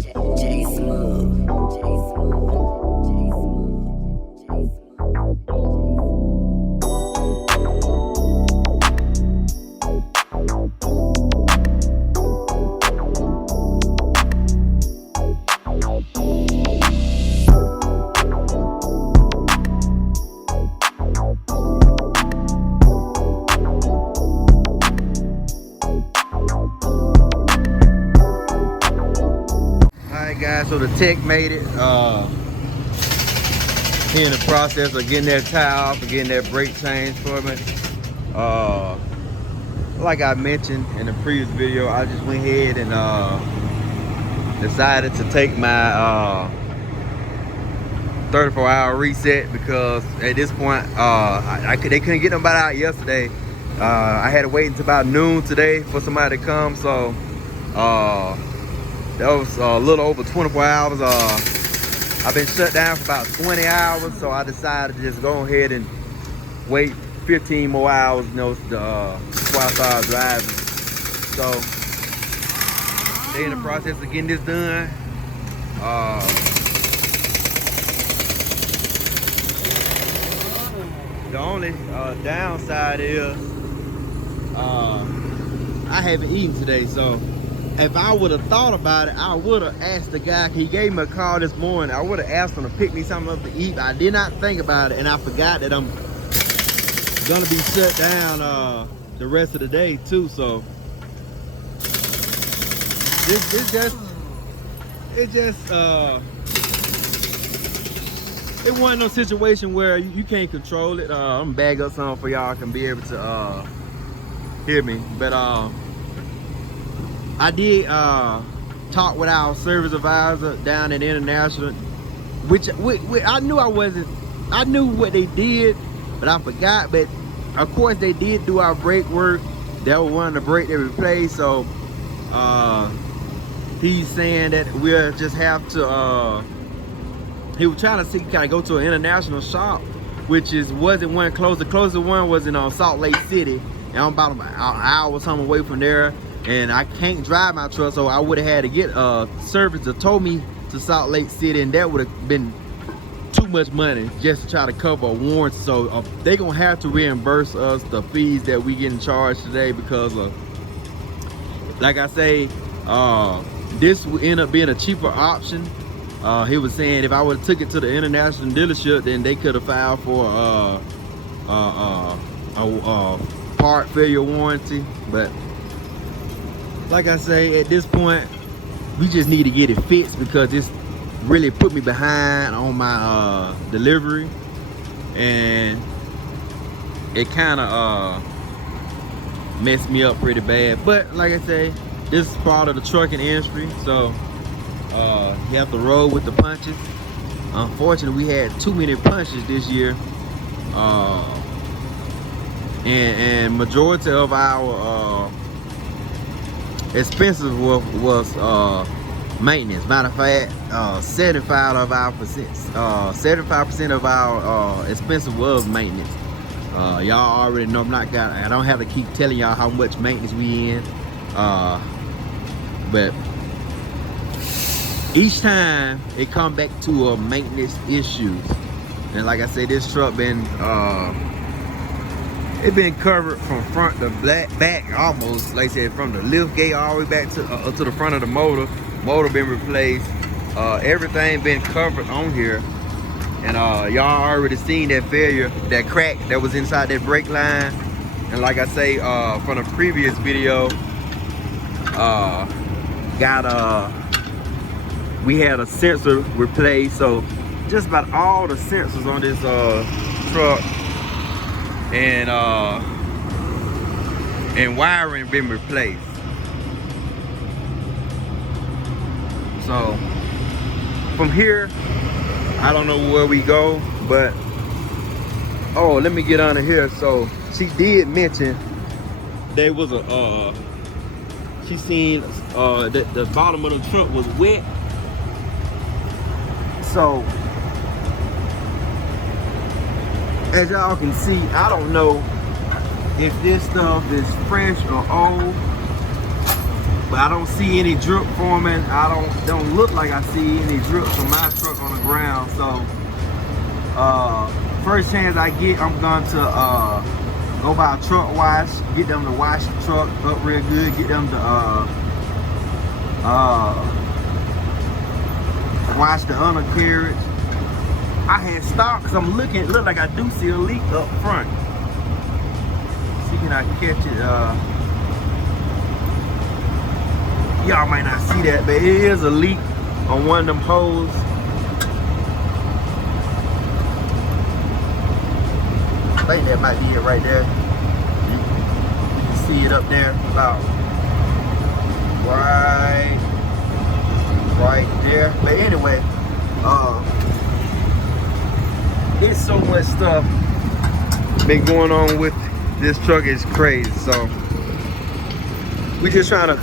J Smooth. Guys, so the tech made it. He in the process of getting that tire off and getting that brake changed for me. Like I mentioned in the previous video, I just went ahead and decided to take my 34-hour reset because at this point they couldn't get nobody out yesterday. I had to wait until about noon today for somebody to come, so that was a little over 24 hours. I've been shut down for about 20 hours, so I decided to just go ahead and wait 15 more hours, before I start driving. So they in the process of getting this done. The only downside is I haven't eaten today, so if I would have thought about it, I would have asked the guy. He gave me a call this morning. I would have asked him to pick me something up to eat. But I did not think about it, and I forgot that I'm gonna be shut down the rest of the day too. So it wasn't no situation where you can't control it. I'm gonna bag up something for y'all can be able to hear me, but I did talk with our service advisor down at International, which I knew I knew what they did, but I forgot. But of course they did do our brake work. That was one of the brake they replaced. So he's saying that we'll just have to, he was trying to see, kind of go to an International shop, which wasn't one close. The closest one was in Salt Lake City, and I'm about an hour or something away from there. And I can't drive my truck, so I would have had to get a service to tow me to Salt Lake City, and that would have been too much money just to try to cover a warranty. So they're gonna have to reimburse us the fees that we getting charged today because of, like I say, this would end up being a cheaper option. He was saying if I would have took it to the International dealership, then they could have filed for a part failure warranty, but like I say, at this point, we just need to get it fixed because it's really put me behind on my delivery, and it kind of messed me up pretty bad. But like I say, this is part of the trucking industry, so you have to roll with the punches. Unfortunately, we had too many punches this year, and majority of our expenses was maintenance. Matter of fact, 75% of our expenses was maintenance. Y'all already know I don't have to keep telling y'all how much maintenance we in. But each time it come back to maintenance issues, and like I said, this truck been it been covered from front to back almost, like I said, from the lift gate all the way back to the front of the motor. Motor been replaced. Everything been covered on here, and y'all already seen that failure, that crack that was inside that brake line. And like I say, from the previous video, we had a sensor replaced. So just about all the sensors on this truck and wiring been replaced. So from here, I don't know where we go, but let me get under here. So she did mention there was she seen that the bottom of the truck was wet. So as y'all can see, I don't know if this stuff is fresh or old, but I don't see any drip forming. I don't look like I see any drips from my truck on the ground. So first chance I get, I'm going to go buy a truck wash, get them to wash the truck up real good, get them to wash the undercarriage. I had stopped because I'm looking, it look like I do see a leak up front. See, can I catch it? Y'all might not see that, but it is a leak on one of them holes. I think that might be it right there. You can see it up there, about right there. But anyway, there's so much stuff been going on with this truck, is crazy. So we just trying to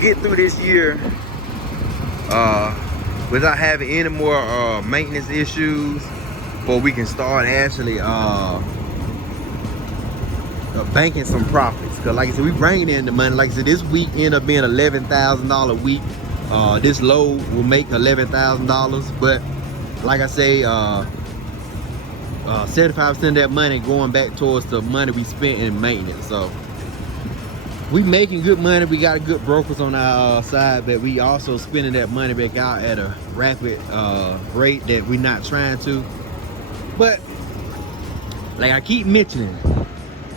get through this year without having any more maintenance issues, before we can start actually banking some profits. Because like I said, we bringing in the money. Like I said, this week ended up being $11,000 a week. This load will make $11,000, but like I say, 75% of that money going back towards the money we spent in maintenance. So we making good money. We got good brokers on our side, but we also spending that money back out at a rapid rate that we're not trying to. But like I keep mentioning,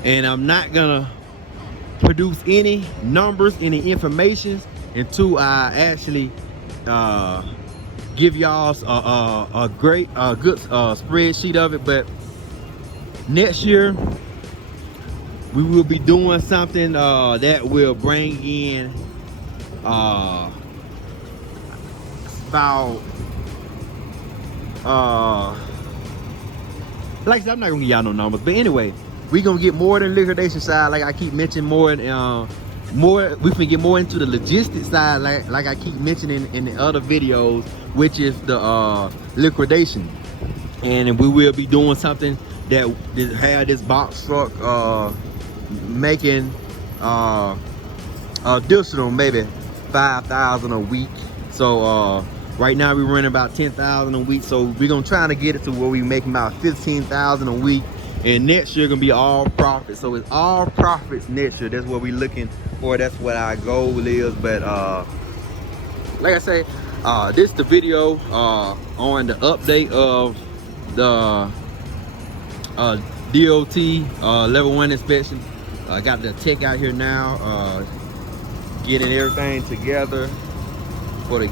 and I'm not gonna produce any numbers, any information until I actually give y'all a good spreadsheet of it. But next year we will be doing something that will bring in about like I said, I'm not gonna give y'all no numbers, but anyway, we gonna get more than liquidation side. Like I keep mentioning, we can get more into the logistics side, like I keep mentioning in the other videos, which is the liquidation. And we will be doing something that have this box truck making additional maybe 5,000 a week. So right now we're running about 10,000 a week, so we're gonna try to get it to where we making about 15,000 a week. And next year gonna be all profits. So it's all profits next year. That's what we're looking for. That's what our goal is. But like I say, this is the video on the update of the DOT level 1 inspection. I got the tech out here now, getting everything together for the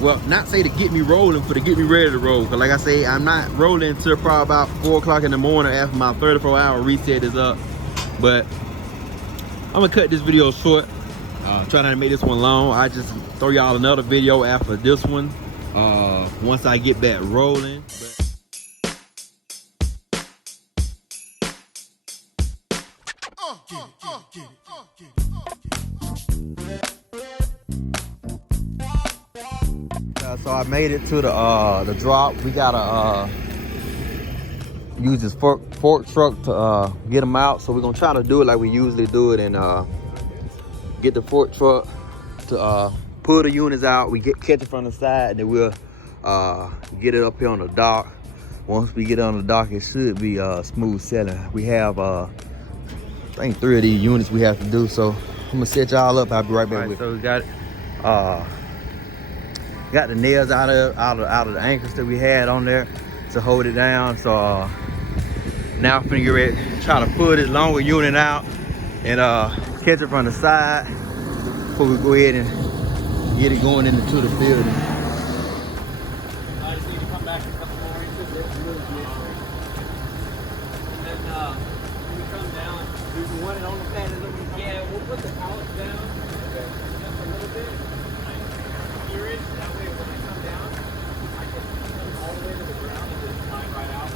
well, not say to get me rolling, for to get me ready to roll. Because like I say, I'm not rolling until probably about 4 o'clock in the morning after my 34-hour reset is up. But I'm gonna cut this video short, try not to make this one long. I just throw y'all another video after this one once I get back rolling. So I made it to the drop. We gotta use this fork truck to get them out. So we're gonna try to do it like we usually do it, and get the fork truck to pull the units out. We catch it from the side, and then we'll get it up here on the dock. Once we get on the dock, it should be smooth sailing. We have I think 3 of these units we have to do. So I'm gonna set y'all up. I'll be right back with you. So we got got the nails out of the anchors that we had on there to hold it down. So now I'm finna get ready to try to pull this longer unit out and catch it from the side before we go ahead and get it going into the building. I just need to come back a couple more inches. That's really good. And then when we come down, do you want it on the pad a little bit? Yeah, we'll put the pallets down. Okay. Just a little bit. Like here is that way when they come down, I can put them all the way to the ground and just slide right out.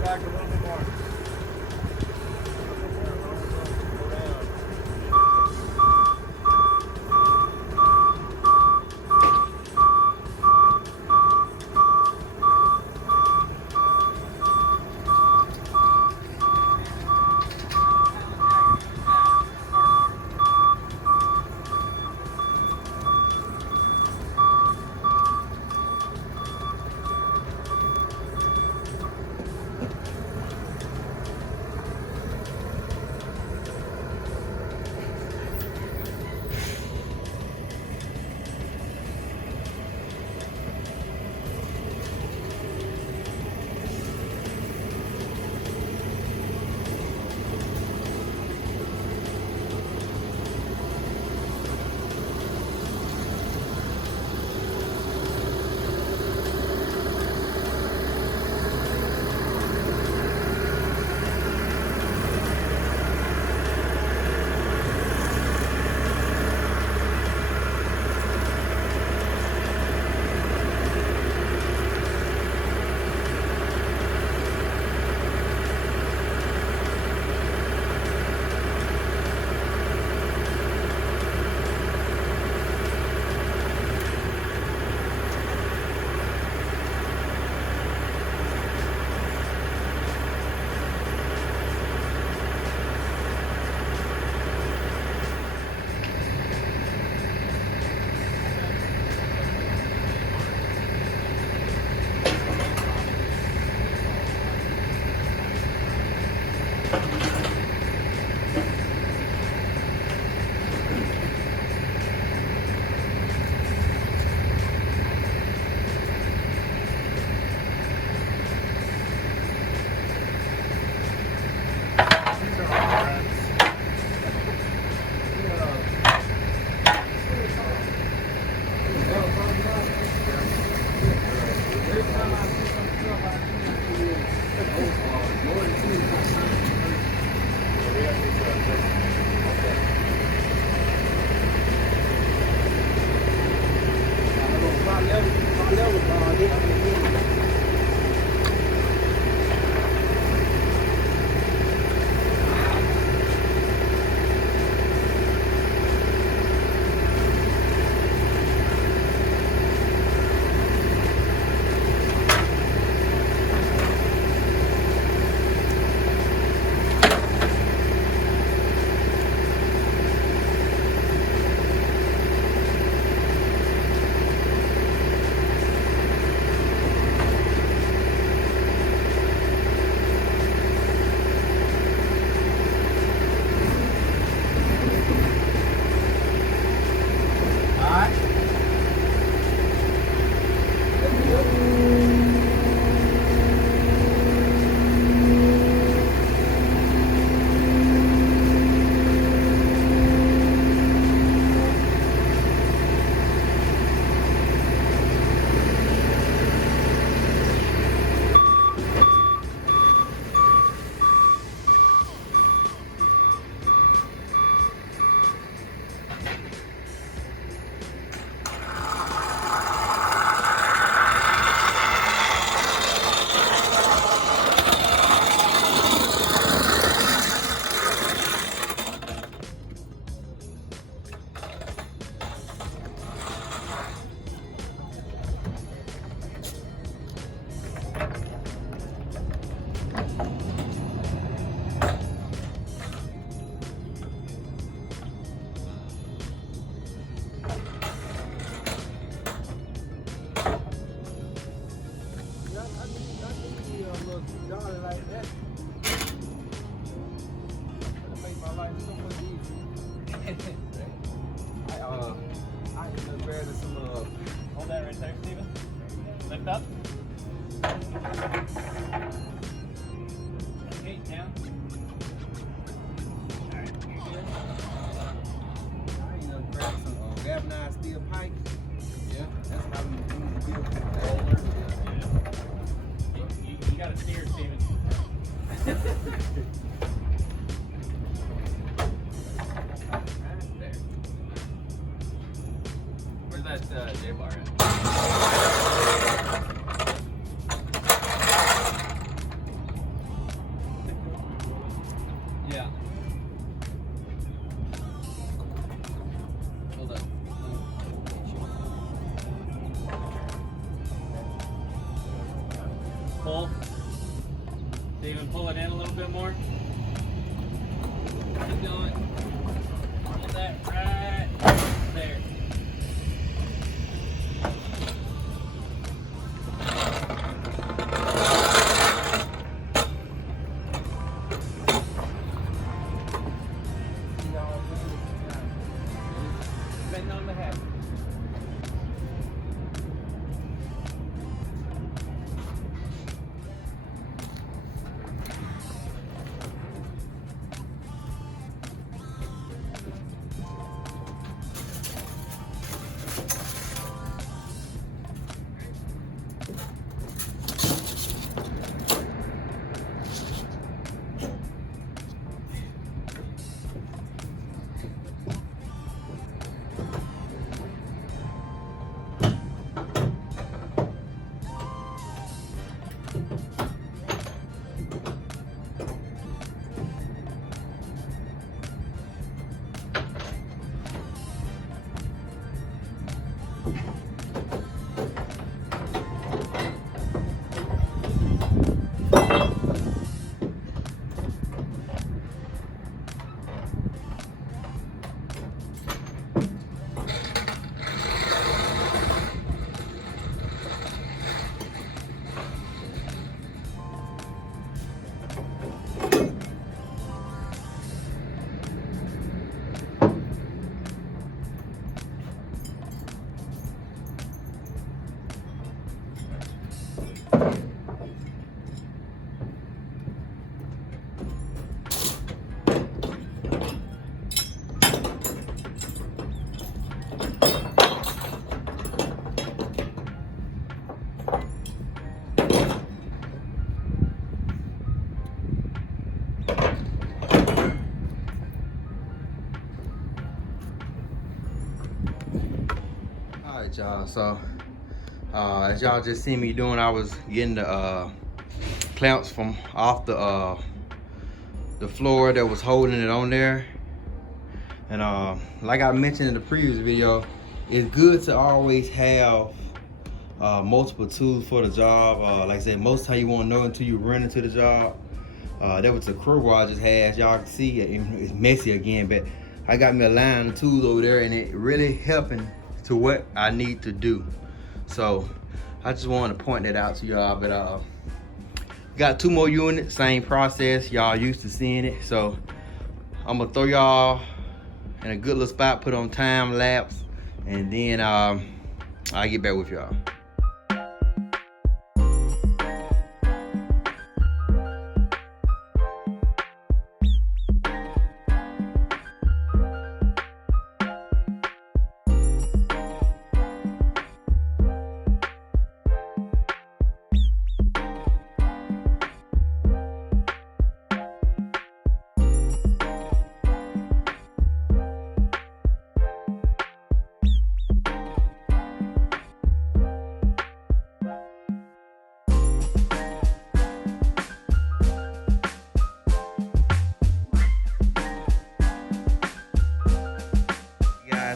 back a little bit more. Hold that right there, Steven. Lift up. Okay, down. Alright, you're good. You know, grab some galvanized steel pipe. Yeah, that's how we use the build You gotta steer, Steven. there. Where's that J-bar at? pull it in a little bit more. Keep going. Pull that right there. Depending on the habit. Alright, y'all, so as y'all just seen me doing, I was getting the clamps from off the floor that was holding it on there. And like I mentioned in the previous video, it's good to always have multiple tools for the job. Like I said, most time you won't know until you run into the job. That was a crowbar I just had, as y'all can see. It's messy again, but I got me a line of tools over there, and it really helping to what I need to do. So I just wanted to point that out to y'all. But got 2 more units, same process, y'all used to seeing it. So I'm gonna throw y'all in a good little spot, put on time lapse, and then I'll get back with y'all.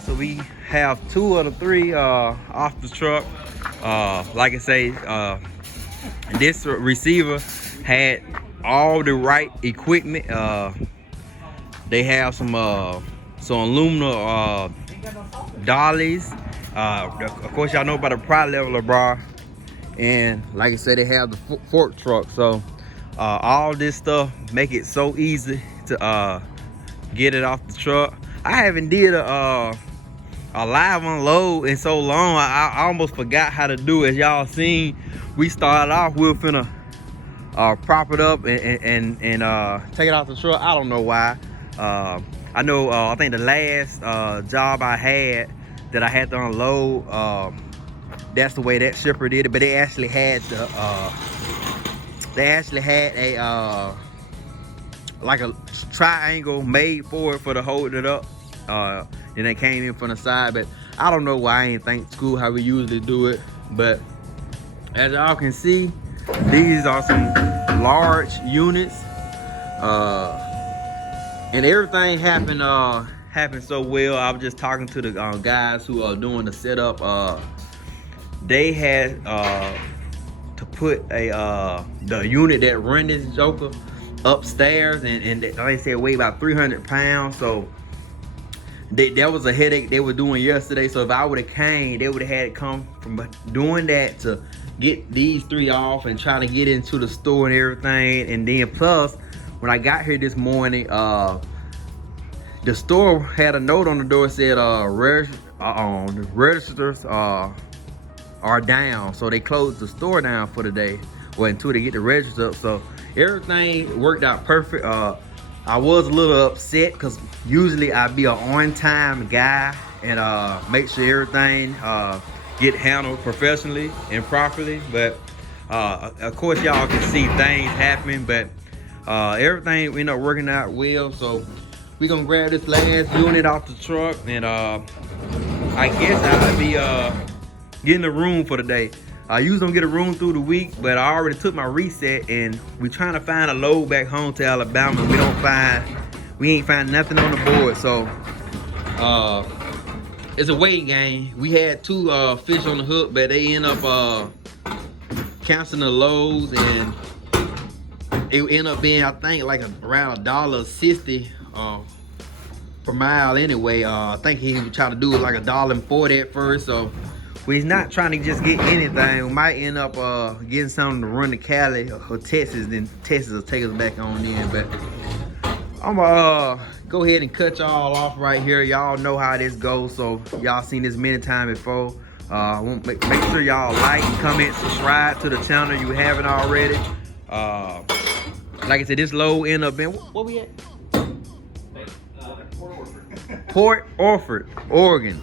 So we have 2 of the 3 off the truck. Like I say, this receiver had all the right equipment. They have some aluminum dollies. Of course, y'all know about the pride leveler bar, and like I said, they have the fork truck. So all this stuff make it so easy to get it off the truck. I haven't did a live unload in so long. I almost forgot how to do it. As y'all seen, we started off, we were finna prop it up and take it off the truck. I don't know why. I know I think the last job I had that I had to unload, that's the way that shipper did it. But they actually had the a like a triangle made for it to hold it up. And they came in from the side, but I don't know why I ain't think school how we usually do it. But as y'all can see, these are some large units, and everything happened so well. I was just talking to the guys who are doing the setup. They had to put a the unit that run this joker upstairs, and like I said, weigh about 300 pounds. So that was a headache they were doing yesterday. So if I would have came, they would have had to come from doing that to get these 3 off and try to get into the store and everything. And then plus, when I got here this morning, the store had a note on the door that said the registers are down, so they closed the store down for the day, well, until they get the registers up. So everything worked out perfect. I was a little upset because usually I'd be an on-time guy and make sure everything get handled professionally and properly. But of course, y'all can see things happening, but everything ended up working out well. So we're gonna grab this last unit off the truck, and I guess I'll be getting a room for the day. I usually don't get a room through the week, but I already took my reset, and we're trying to find a load back home to Alabama. We ain't find nothing on the board. So it's a waiting game. We had 2 fish on the hook, but they end up canceling the loads, and it ended up being, I think, like around $1.60 per mile anyway. I think he was trying to do it like $1.40 at first. So we're not trying to just get anything. We might end up getting something to run to Cali or Texas, then Texas will take us back on in. But I'm gonna go ahead and cut y'all off right here. Y'all know how this goes, so y'all seen this many times before. Make sure y'all like, comment, subscribe to the channel if you haven't already. Like I said, this load ended up being, what we at? Port Orford, Oregon.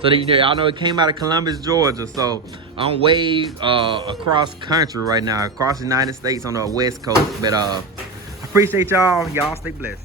So y'all know it came out of Columbus, Georgia. So I'm way across country right now, across the United States on the West Coast. But I appreciate y'all. Y'all stay blessed.